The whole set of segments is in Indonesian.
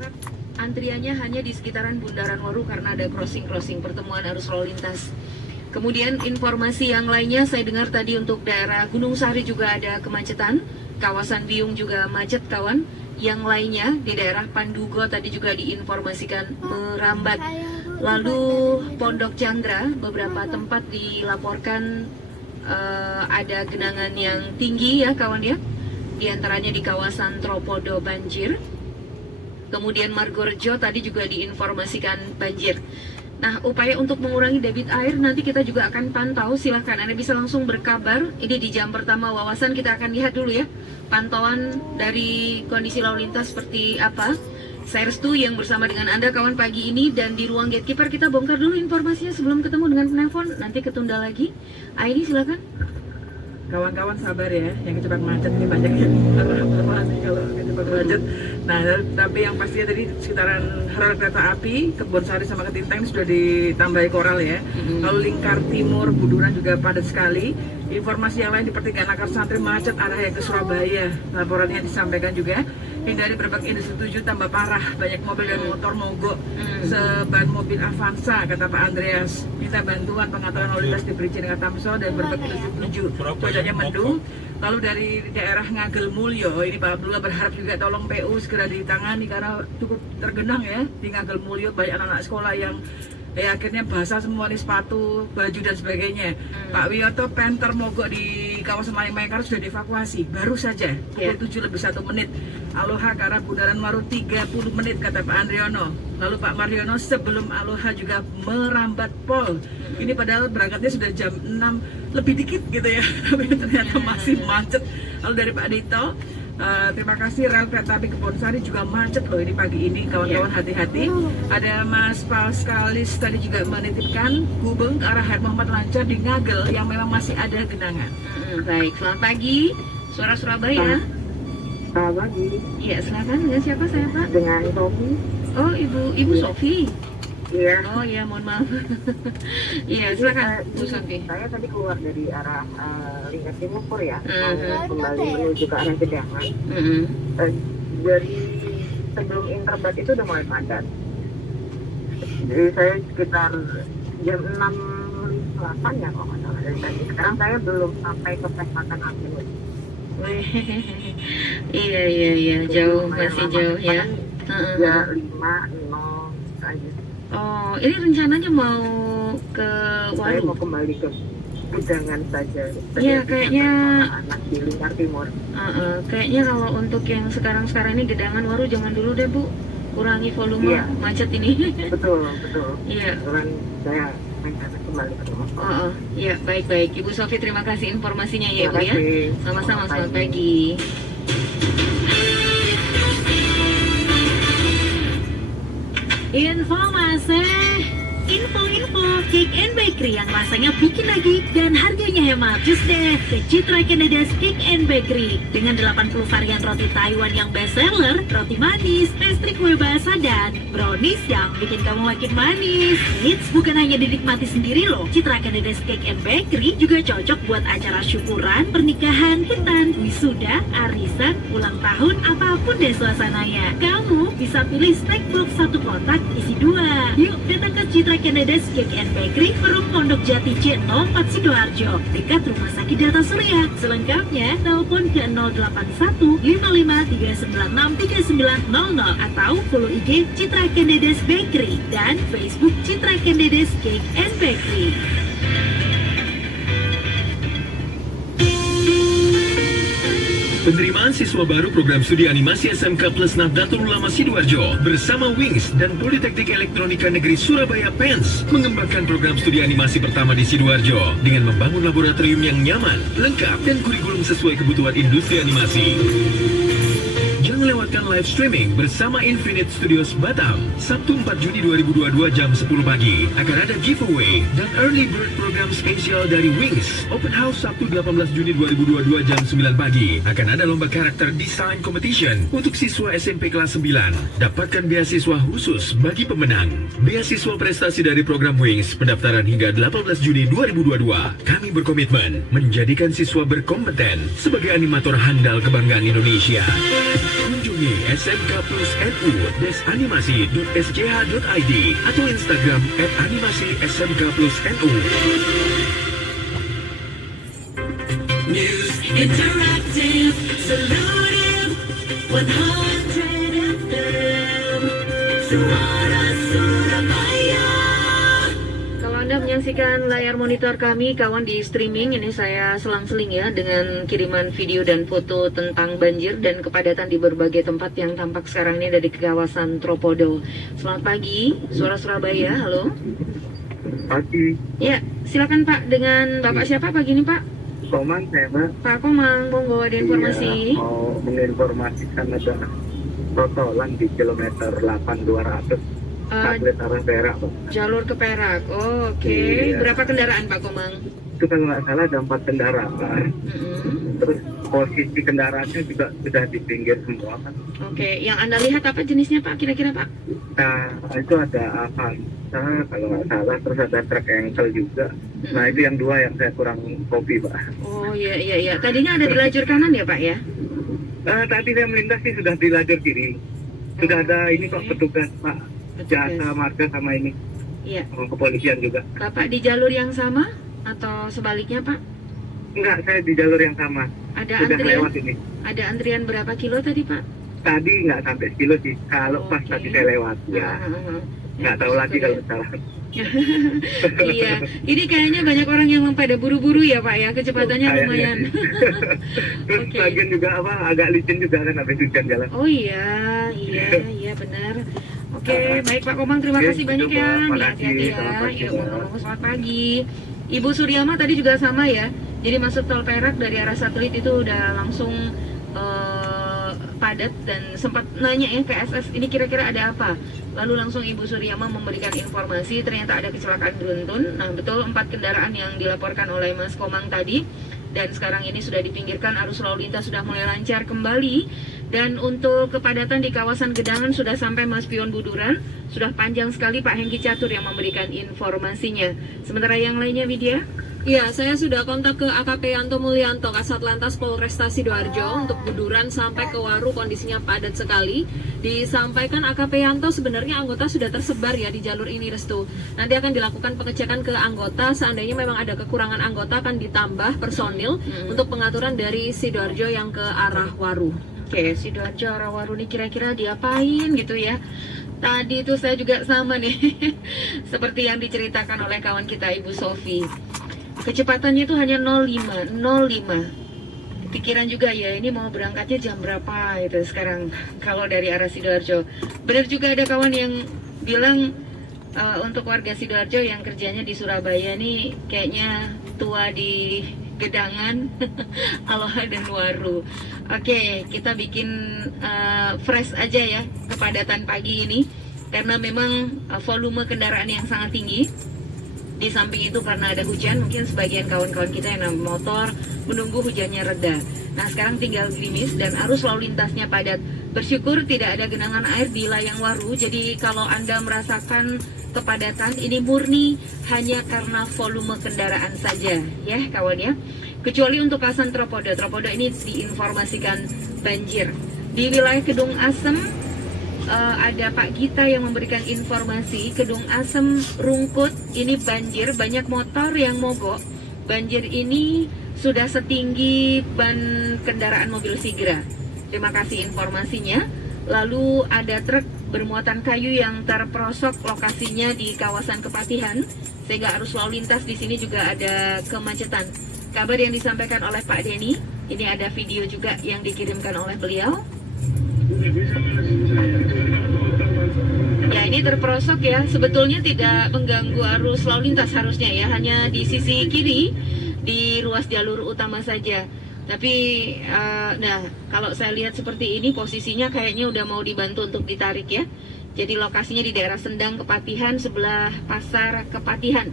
berharap antriannya hanya di sekitaran Bundaran Waru karena ada crossing pertemuan arus lalu lintas. Kemudian informasi yang lainnya saya dengar tadi untuk daerah Gunung Sahari juga ada kemacetan, kawasan Biung juga macet kawan. Yang lainnya di daerah Pandugo tadi juga diinformasikan merambat. Lalu Pondok Chandra beberapa tempat dilaporkan ada genangan yang tinggi ya kawan ya. Di antaranya di kawasan Tropodo banjir. Kemudian Margorejo tadi juga diinformasikan banjir. Nah, upaya untuk mengurangi debit air nanti kita juga akan pantau. Silahkan Anda bisa langsung berkabar. Ini di jam pertama wawasan kita akan lihat dulu ya pantauan dari kondisi lalu lintas seperti apa. Saya Restu yang bersama dengan Anda kawan pagi ini, dan di ruang gatekeeper kita bongkar dulu informasinya sebelum ketemu dengan penelpon. Nanti ketunda lagi. Aini silakan. Kawan-kawan sabar ya, yang kecepat macet nih banyak yang nanti kalau kecepat macet. Nah, tapi yang pastinya tadi sekitaran rel kereta api Kebonsari sama Ketinteng sudah ditambahi koral ya. Lalu lingkar timur Buduran juga padat sekali. Informasi yang lain di pertigaan Akar Santri macet arahnya ke Surabaya. Laporannya disampaikan juga. Hindari berbagi industri 7 tambah parah, banyak mobil dan motor mogok seban mobil Avanza, kata Pak Andreas. Minta bantuan pengaturan lalu lintas di Brigjen Tamso dan berbagi industri 7. Cuacanya mendung. Lalu dari daerah Ngagel Mulyo, ini Pak Abdullah berharap juga tolong PU segera ditangani karena cukup tergenang ya di Ngagel Mulyo, banyak anak-anak sekolah yang akhirnya basah semua nih, sepatu, baju dan sebagainya. Pak Wiyoto Penter mogok di kawasan Mayang-Mayangkara sudah dievakuasi baru saja pukul 7 lebih 1 menit. Aloha ke arah Bundaran Waru 30 menit kata Pak Andriono. Lalu Pak Mariono sebelum Aloha juga merambat Pol. Ini padahal berangkatnya sudah jam 6 lebih dikit gitu ya, tapi ternyata masih macet. Lalu dari Pak Dito, terima kasih, rel kereta api Kebonsari juga macet loh ini pagi ini, kawan-kawan hati-hati. Ada Mas Paskalis tadi juga menitipkan Gubeng ke arah Hayat Muhammad lancar di Ngagel yang memang masih ada genangan. Baik, selamat pagi. Suara Surabaya. Selamat pagi. Iya, silakan. Dengan siapa saya Pak? Dengan Sofi. Oh, Ibu Sofi. Iya. Oh ya, mohon maaf. Iya, silakan Bu Sofi. Saya tadi keluar dari arah Lingkar Timur ya, mau kembali menuju ke arah Gedangan. Dari sebelum Interbat itu udah mulai padat. Jadi saya sekitar jam 6.08 ya kalau nggak salah dari tadi. Sekarang saya belum sampai ke Pesantren Amin. Iya, jauh, masih jauh ya. Ya 5.0 aja. Oh, ini rencananya mau ke Saya mau Waru? kembali ke Gedangan saja. Iya, kayaknya anak di Lingkar Timur. kayaknya kalau untuk yang sekarang ini Gedangan Waru jangan dulu deh Bu. Kurangi volume macet ini. Betul. Iya. Kebetulan saya rencana kembali ke rumah. Iya, baik. Ibu Sofi, terima kasih informasinya ya, Bu ya. Sama-sama, selamat pagi. Informasi, info Cake and Bakery yang rasanya bikin lagi dan harganya hemat. Just deh ke Citra Canada's Cake and Bakery dengan 80 varian roti Taiwan yang best seller, roti manis, pastry kue basah, dan brownies yang bikin kamu makin manis. Eits, bukan hanya dinikmati sendiri loh, Citra Canada's Cake and Bakery juga cocok buat acara syukuran, pernikahan, hitan, wisuda, arisan, ulang tahun, apapun deh suasananya. Kamu bisa pilih snack box 1 kotak isi 2. Yuk datang ke Citra Canada's Cake and Bakery, Perum Pondok Jati C04 Sidoarjo, dekat Rumah Sakit Data Surya. Selengkapnya telepon ke 081 55 396 3900 atau follow IG Citra Canada's Bakery dan Facebook Citra Canada's Cake and Bakery. Penerimaan siswa baru program studi animasi SMK Plus Nahdlatul Ulama Sidoarjo bersama Wings dan Politeknik Elektronika Negeri Surabaya PENS mengembangkan program studi animasi pertama di Sidoarjo dengan membangun laboratorium yang nyaman, lengkap, dan kurikulum sesuai kebutuhan industri animasi. Jangan lewatkan live streaming bersama Infinite Studios Batam, Sabtu 4 Juni 2022 jam 10 pagi. Akan ada giveaway dan early bird program spesial dari Wings. Open House Sabtu 18 Juni 2022 jam 9 pagi. Akan ada lomba karakter design competition untuk siswa SMP kelas 9. Dapatkan beasiswa khusus bagi pemenang. Beasiswa prestasi dari program Wings, pendaftaran hingga 18 Juni 2022. Kami berkomitmen menjadikan siswa berkompeten sebagai animator handal kebanggaan Indonesia. Kunjungi Hubungi SMK Plus NU @animasi.sch.id atau Instagram @animasi SMK Plus NU. News Interactive Salutif 100 FM Suara Surabaya. Kalau Anda menyaksikan layar monitor kami, kawan di streaming, ini saya selang-seling ya dengan kiriman video dan foto tentang banjir dan kepadatan di berbagai tempat yang tampak sekarang ini dari kawasan Tropodo. Selamat pagi, Suara Surabaya, halo. Pagi, Ya, silakan Pak, dengan Bapak siapa pagi ini Pak? Komang saya Mbak. Pak Komang, monggo ada informasi. Mau menginformasikan ada protolan di kilometer 8200 atlet arah Perak Pak. Jalur ke Perak, oh, oke. Iya. Berapa kendaraan Pak Komang? Itu kalau nggak salah ada 4 kendaraan. Mm-mm. Terus posisi kendaraannya juga sudah di pinggir semua kan. Oke, yang Anda lihat apa jenisnya Pak, kira-kira Pak? Nah itu ada Avanza kalau nggak salah, terus ada truk Engsel juga. Nah itu yang 2 yang saya kurang kopi Pak. Oh iya iya iya. Tadinya ada di lajur kanan ya Pak ya? Tadi saya melintas sih sudah di lajur kiri. Sudah ada ini kok petugas Pak. Jasa marga sama ini Iya. kepolisian juga. Bapak di jalur yang sama atau sebaliknya Pak? Enggak, saya di jalur yang sama. Ada Sudah antrian? lewat ini. Ada antrian berapa kilo tadi Pak? Tadi nggak sampai sekilo sih. Kalau pas Oke. tadi saya lewat ya. Nggak tahu lagi kalau salah. Iya, ini kayaknya banyak orang yang pada buru-buru ya Pak ya, kecepatannya Kayaknya lumayan. sih. Terus Oke. bagian juga agak licin juga kan habis hujan jalan. Oh iya, iya benar. Oke, baik Pak Komang, terima Oke, kasih banyak coba. ya. Makasih, Hati-hati ya. selamat pagi, Yuk, Mbak. ngomong-ngomong selamat pagi. Ibu Suryama tadi juga sama ya. Jadi masuk tol Perak dari arah satelit itu udah langsung padat dan sempat nanya ya ke SS ini kira-kira ada apa. Lalu langsung Ibu Suryama memberikan informasi ternyata ada kecelakaan beruntun. Nah betul 4 kendaraan yang dilaporkan oleh Mas Komang tadi. Dan sekarang ini sudah dipinggirkan, arus lalu lintas sudah mulai lancar kembali. Dan untuk kepadatan di kawasan Gedangan sudah sampai Mas Pion Buduran. Sudah panjang sekali Pak Hengki Catur yang memberikan informasinya. Sementara yang lainnya Widya? Ya, saya sudah kontak ke AKP Yanto Mulyanto, Kasat Lantas Polresta Sidoarjo untuk Buduran sampai ke Waru kondisinya padat sekali. Disampaikan AKP Yanto sebenarnya anggota sudah tersebar ya di jalur ini Restu. Nanti akan dilakukan pengecekan ke anggota, seandainya memang ada kekurangan anggota akan ditambah personil untuk pengaturan dari Sidoarjo yang ke arah Waru. Oke, Sidoarjo arah Waru ini kira-kira diapain gitu ya. Tadi itu saya juga sama nih, seperti yang diceritakan oleh kawan kita Ibu Sofi. Kecepatannya itu hanya 05. Pikiran juga ya, ini mau berangkatnya jam berapa itu sekarang kalau dari arah Sidoarjo. Benar juga ada kawan yang bilang untuk warga Sidoarjo yang kerjanya di Surabaya nih kayaknya tua di Gedangan, Aloha dan Waru. Oke, kita bikin fresh aja ya kepadatan pagi ini karena memang volume kendaraan yang sangat tinggi. Di samping itu karena ada hujan, mungkin sebagian kawan-kawan kita yang naik motor menunggu hujannya reda. Nah sekarang tinggal gerimis dan arus lalu lintasnya padat. Bersyukur tidak ada genangan air di Layang Waru. Jadi kalau Anda merasakan kepadatan ini murni hanya karena volume kendaraan saja ya kawan ya. Kecuali untuk kawasan Tropodo. Tropodo ini diinformasikan banjir. Di wilayah Kedung Asem ada Pak Gita yang memberikan informasi Kedung Asem Rungkut ini banjir, banyak motor yang mogok. Banjir ini sudah setinggi ban kendaraan mobil Sigra. Terima kasih informasinya. Lalu ada truk bermuatan kayu yang terperosok, lokasinya di kawasan Kepatihan, sehingga arus lalu lintas di sini juga ada kemacetan. Kabar yang disampaikan oleh Pak Denny, ini ada video juga yang dikirimkan oleh beliau. Ya ini terperosok ya, sebetulnya tidak mengganggu arus lalu lintas harusnya ya, hanya di sisi kiri di ruas jalur utama saja. Tapi nah kalau saya lihat seperti ini posisinya kayaknya udah mau dibantu untuk ditarik ya. Jadi lokasinya di daerah Sendang Kepatihan sebelah pasar Kepatihan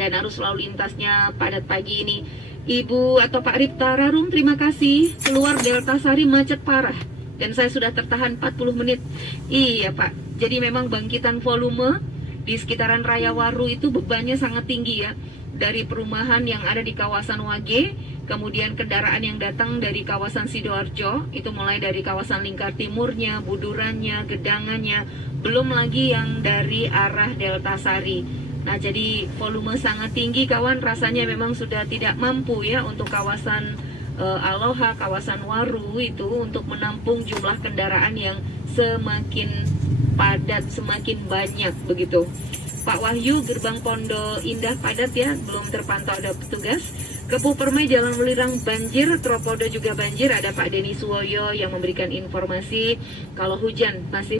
dan arus lalu lintasnya padat pagi ini. Ibu atau Pak Ripta Rarum terima kasih, keluar Delta Sari macet parah. Dan saya sudah tertahan 40 menit. Iya Pak, jadi memang bangkitan volume di sekitaran Raya Waru itu bebannya sangat tinggi ya. dari perumahan yang ada di kawasan Wage, kemudian kendaraan yang datang dari kawasan Sidoarjo, itu mulai dari kawasan Lingkar Timurnya, Budurannya, Gedangannya, belum lagi yang dari arah Delta Sari. Nah, jadi volume sangat tinggi kawan, rasanya memang sudah tidak mampu ya untuk kawasan Aloha, kawasan Waru itu untuk menampung jumlah kendaraan yang semakin padat, semakin banyak begitu. Pak Wahyu, gerbang Pondok Indah padat ya, belum terpantau ada petugas. Kepu Permai, Jalan Welirang banjir, Tropodo juga banjir. Ada Pak Denny Suwoyo yang memberikan informasi kalau hujan masih